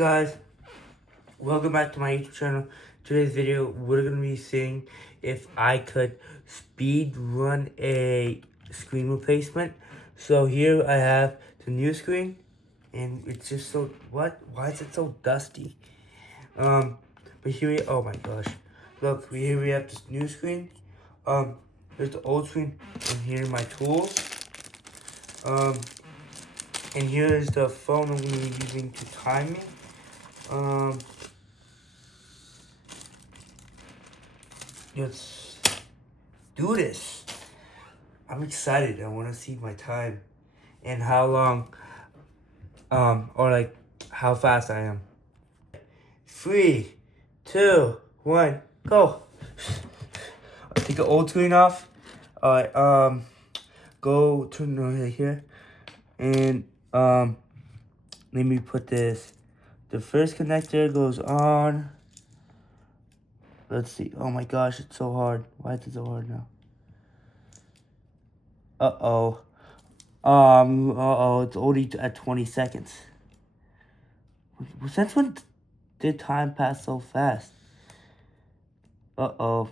guys, welcome back to my YouTube channel. Today's video, we're going to be seeing if I could speed run a screen replacement. So here I have the new screen, and it's just so, why is it so dusty? But here oh my gosh, look, here we have this new screen. There's the old screen, and here are my tools. And here is the phone I'm going to be using to time me. Let's do this. I'm excited. I want to see my time and how long, or like how fast I am. 3, 2, 1, go. I'll take the old screen off. Alright, go turn right here. And, let me put this. The first connector goes on. Let's see. Oh my gosh, it's so hard. Why is it so hard now? Uh-oh. It's only at 20 seconds. Since when did time pass so fast? Uh-oh.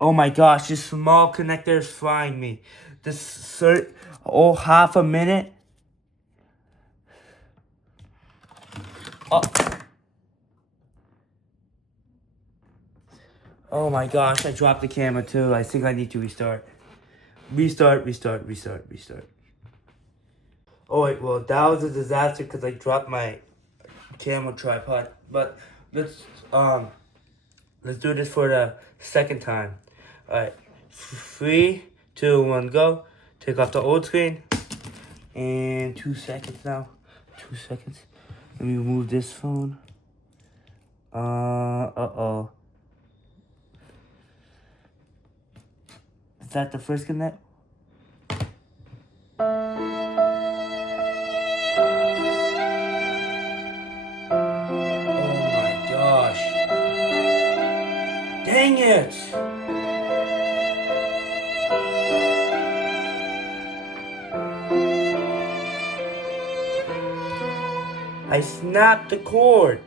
Oh my gosh, this small connector is frying me. This half a minute. Oh my gosh, I dropped the camera too. I think I need to restart. Restart. Oh wait, well that was a disaster because I dropped my camera tripod. But let's do this for the second time. Alright. 3, 2, 1, go. Take off the old screen. And 2 seconds now. 2 seconds. Let me move this phone. Uh-oh. Is that the first connect? Oh my gosh. Dang it! I snapped the cord.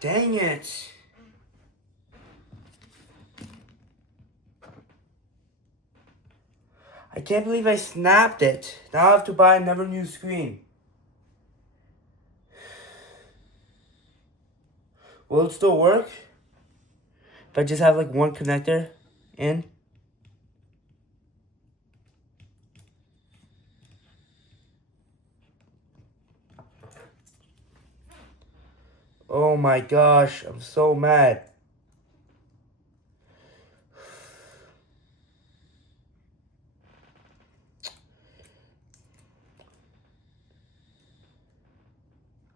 Dang it. I can't believe I snapped it. Now I have to buy another new screen. Will it still work if I just have like one connector in? Oh my gosh, I'm so mad.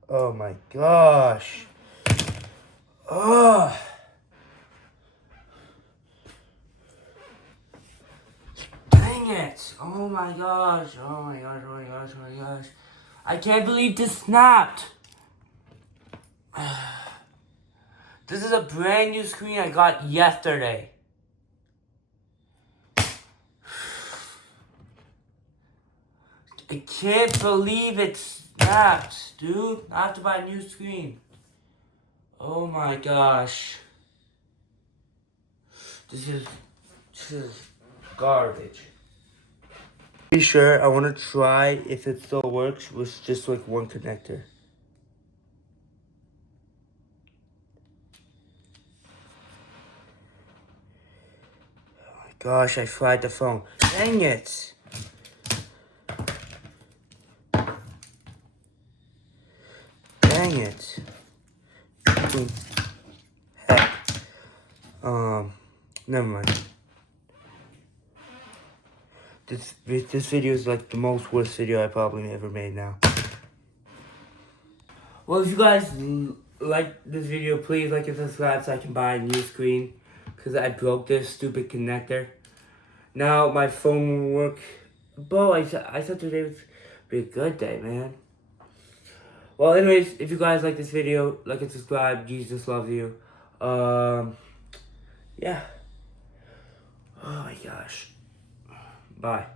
Oh my gosh. Oh. Dang it. Oh my gosh. Oh my gosh. I can't believe this snapped. This is a brand new screen I got yesterday. I can't believe it snapped, dude. I have to buy a new screen. Oh my gosh. This is garbage. Be sure, I want to try if it still works with just like one connector. Oh my gosh, I fried the phone. Dang it. Dang it. Heck. Never mind. This video is like the most worst video I probably ever made now. Well, if you guys like this video, please like and subscribe so I can buy a new screen. Because I broke this stupid connector. Now my phone will work. But I thought today would be a good day, man. Well, anyways, if you guys like this video, like and subscribe. Jesus loves you. Yeah. Oh my gosh. Bye.